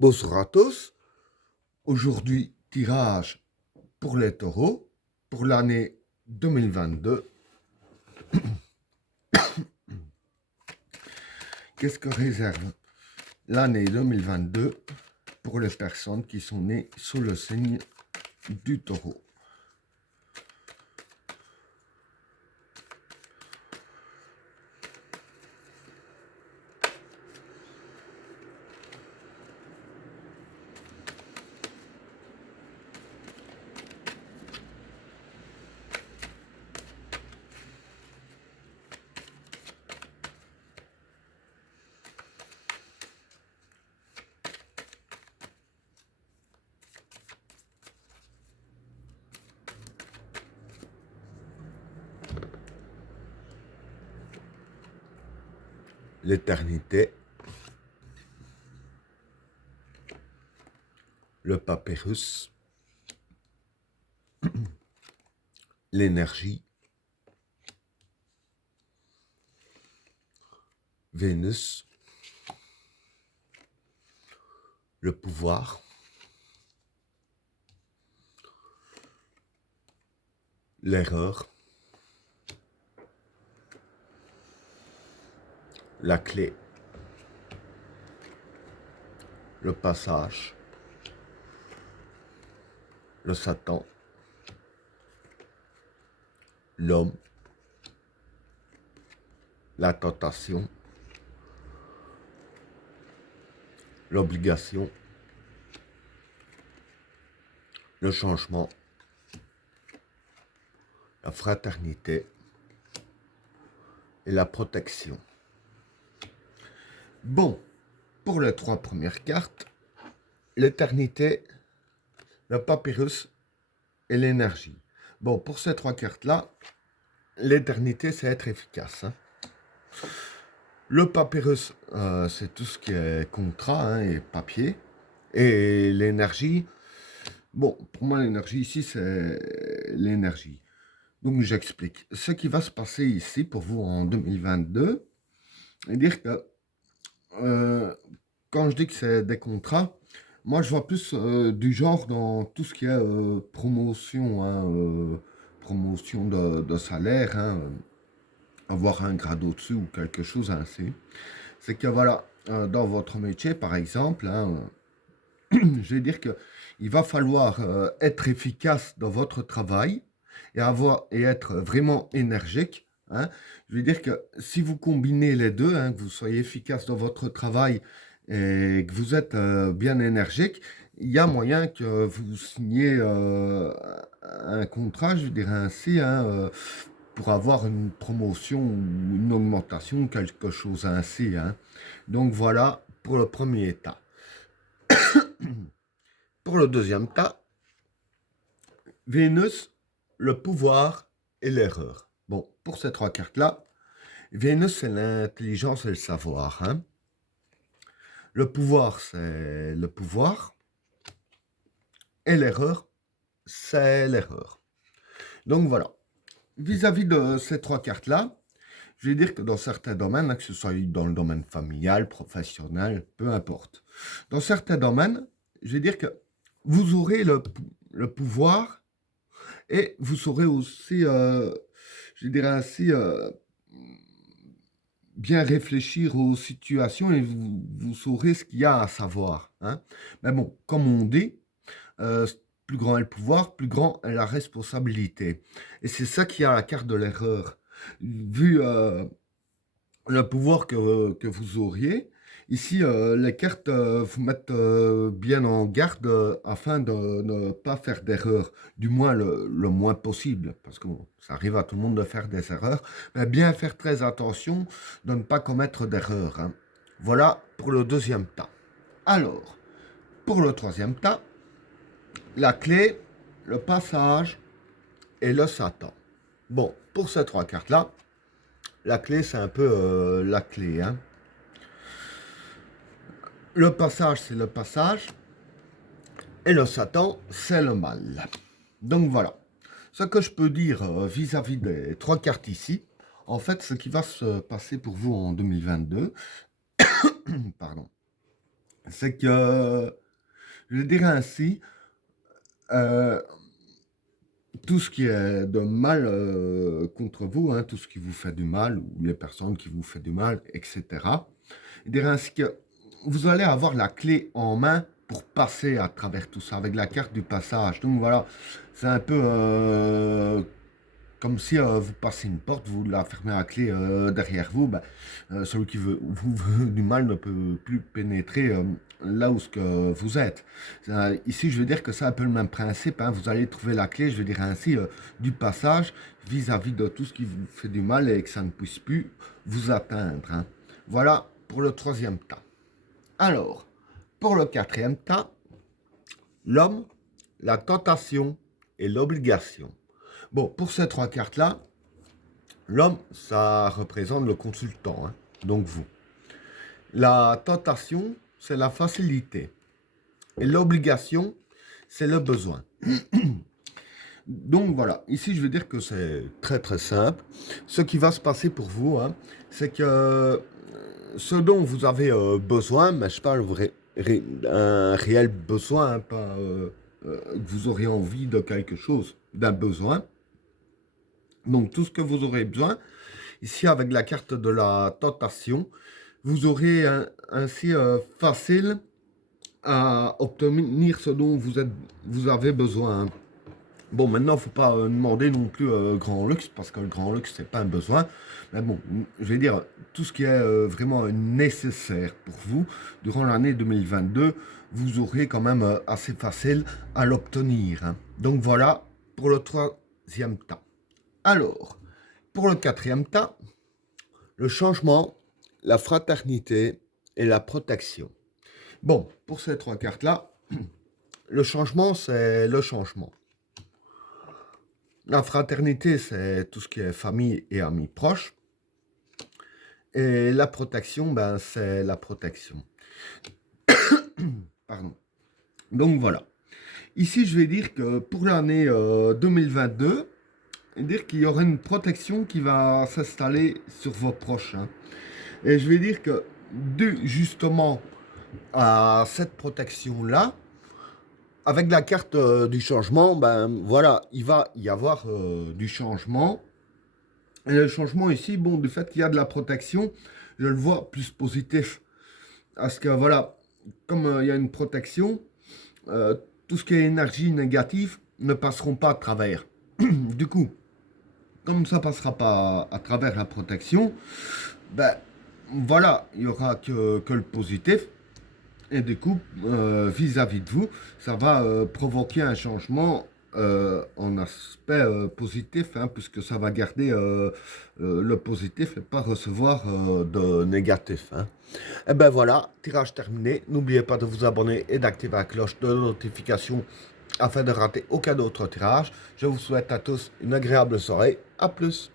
Bonsoir à tous. Aujourd'hui, tirage pour les taureaux pour l'année 2022. Qu'est-ce que réserve l'année 2022 pour les personnes qui sont nées sous le signe du taureau? L'éternité, le papyrus, l'énergie, Vénus, le pouvoir, l'erreur, la clé, le passage, le Satan, l'homme, la tentation, l'obligation, le changement, la fraternité et la protection. Bon, pour les trois premières cartes, l'éternité, le papyrus et l'énergie. Bon, pour ces trois cartes-là, l'éternité, c'est être efficace. Le papyrus, c'est tout ce qui est contrat et papier. Et l'énergie, bon, pour moi, l'énergie ici, c'est l'énergie. Donc, j'explique. Ce qui va se passer ici pour vous en 2022, c'est-à-dire que quand je dis que c'est des contrats, moi, je vois plus du genre dans tout ce qui est promotion, promotion de salaire, avoir un grade au-dessus ou quelque chose ainsi. C'est que voilà, dans votre métier, par exemple, je vais dire que il va falloir être efficace dans votre travail et être vraiment énergique. Je veux dire que si vous combinez les deux, que vous soyez efficace dans votre travail et que vous êtes bien énergique, il y a moyen que vous signiez un contrat, je dirais ainsi, pour avoir une promotion ou une augmentation, quelque chose ainsi. Donc voilà pour le premier état. Pour le deuxième cas, Vénus, le pouvoir et l'erreur. Bon, pour ces trois cartes-là, Vénus, c'est l'intelligence et le savoir. Le pouvoir, c'est le pouvoir. Et l'erreur, c'est l'erreur. Donc voilà. Vis-à-vis de ces trois cartes-là, je vais dire que dans certains domaines, que ce soit dans le domaine familial, professionnel, peu importe. Dans certains domaines, je vais dire que vous aurez le pouvoir et vous saurez aussi, je dirais ainsi, bien réfléchir aux situations et vous saurez ce qu'il y a à savoir. Mais bon, comme on dit, plus grand est le pouvoir, plus grand est la responsabilité. Et c'est ça qui a la carte de l'erreur. Vu le pouvoir que vous auriez, ici, les cartes vous mettent bien en garde afin de ne pas faire d'erreur, du moins le moins possible, parce que bon, ça arrive à tout le monde de faire des erreurs, mais bien faire très attention de ne pas commettre d'erreur. Voilà pour le deuxième tas. Alors, pour le troisième tas, la clé, le passage et le Satan. Bon, pour ces trois cartes-là, la clé, c'est un peu la clé. Le passage, c'est le passage. Et le Satan, c'est le mal. Donc voilà. Ce que je peux dire vis-à-vis des trois cartes ici, en fait, ce qui va se passer pour vous en 2022, pardon, c'est que, je dirais ainsi, euh, tout ce qui est de mal contre vous, hein, tout ce qui vous fait du mal, ou les personnes qui vous font du mal, etc. Je dirais ainsi que vous allez avoir la clé en main pour passer à travers tout ça, avec la carte du passage. Donc voilà, c'est un peu comme si vous passez une porte, vous la fermez à clé derrière vous, ben, celui qui vous veut du mal ne peut plus pénétrer là où ce que vous êtes. Ici, je veux dire que c'est un peu le même principe, hein. Vous allez trouver la clé, je veux dire ainsi, du passage vis-à-vis de tout ce qui vous fait du mal et que ça ne puisse plus vous atteindre, hein. Voilà pour le troisième tas. Alors, pour le quatrième tas, l'homme, la tentation et l'obligation. Bon, pour ces trois cartes-là, l'homme, ça représente le consultant, hein, donc vous. La tentation, c'est la facilité. Et l'obligation, c'est le besoin. Donc voilà, ici je veux dire que c'est très très simple. Ce qui va se passer pour vous, hein, c'est que ce dont vous avez besoin, mais je parle un réel besoin, hein, pas que vous aurez envie de quelque chose, d'un besoin. Donc tout ce que vous aurez besoin, ici avec la carte de la tentation, vous aurez ainsi facile à obtenir ce dont vous avez besoin. Bon, maintenant, il ne faut pas demander non plus grand luxe, parce que le grand luxe, c'est pas un besoin. Mais bon, je vais dire, tout ce qui est vraiment nécessaire pour vous, durant l'année 2022, vous aurez quand même assez facile à l'obtenir, hein. Donc voilà, pour le troisième tas. Alors, pour le quatrième tas, le changement, la fraternité et la protection. Bon, pour ces trois cartes-là, le changement, c'est le changement. La fraternité, c'est tout ce qui est famille et amis proches. Et la protection, ben, c'est la protection. Pardon. Donc voilà. Ici, je vais dire que pour l'année 2022, dire qu'il y aura une protection qui va s'installer sur vos proches, hein. Et je vais dire que dû justement à cette protection-là, avec la carte du changement, ben voilà, il va y avoir du changement. Et le changement ici, bon, du fait qu'il y a de la protection, je le vois plus positif. Parce que voilà, comme il y a une protection, euh, tout ce qui est énergie négative ne passeront pas à travers. Du coup, comme ça passera pas à travers la protection, ben voilà, il y aura que le positif. Et du coup, vis-à-vis de vous, ça va provoquer un changement en aspect positif, hein, puisque ça va garder le positif et pas recevoir de négatif, hein. Et ben voilà, tirage terminé. N'oubliez pas de vous abonner et d'activer la cloche de notification afin de rater aucun autre tirage. Je vous souhaite à tous une agréable soirée. À plus.